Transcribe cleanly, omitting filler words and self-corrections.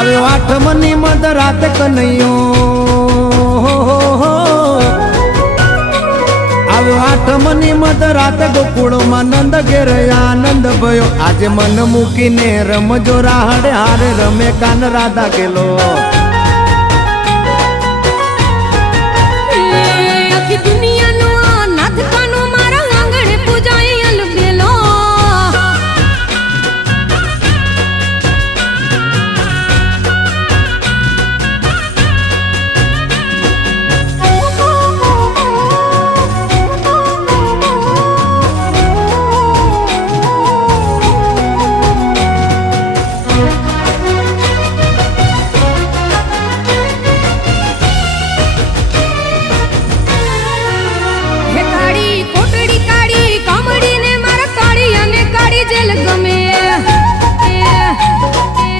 આવ્યો આઠમની મધ રાત કનૈયો આવ્યો આઠમની મધ રાત ગોકુળમાં નંદ ઘેર આનંદ ભયો આજે મન મૂકીને રમજો રાહડે હારે રમે કાન રાધા ગેલો આખી દુનિયા